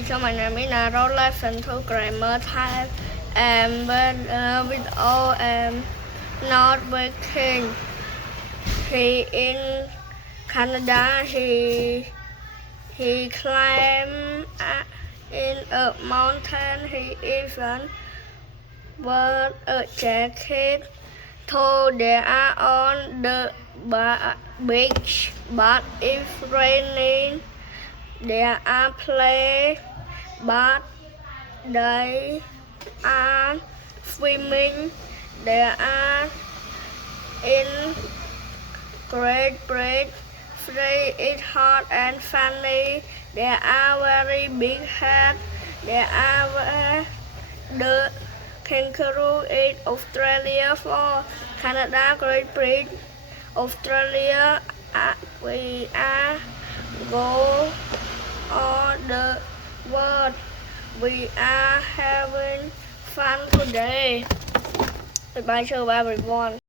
teacher. My name is Naro. Lesson 2 grammar type and with all not working. He in Canada. He climbed in a mountain. He even wore a jacket. So they are on the beach, but if raining, they are play, but they are swimming. They are in great free, it's hot and funny. They are very big head. They are the kangaroo in Australia for Canada, Great Britain, Australia. We are go all the world. We are having fun today. Goodbye to everyone.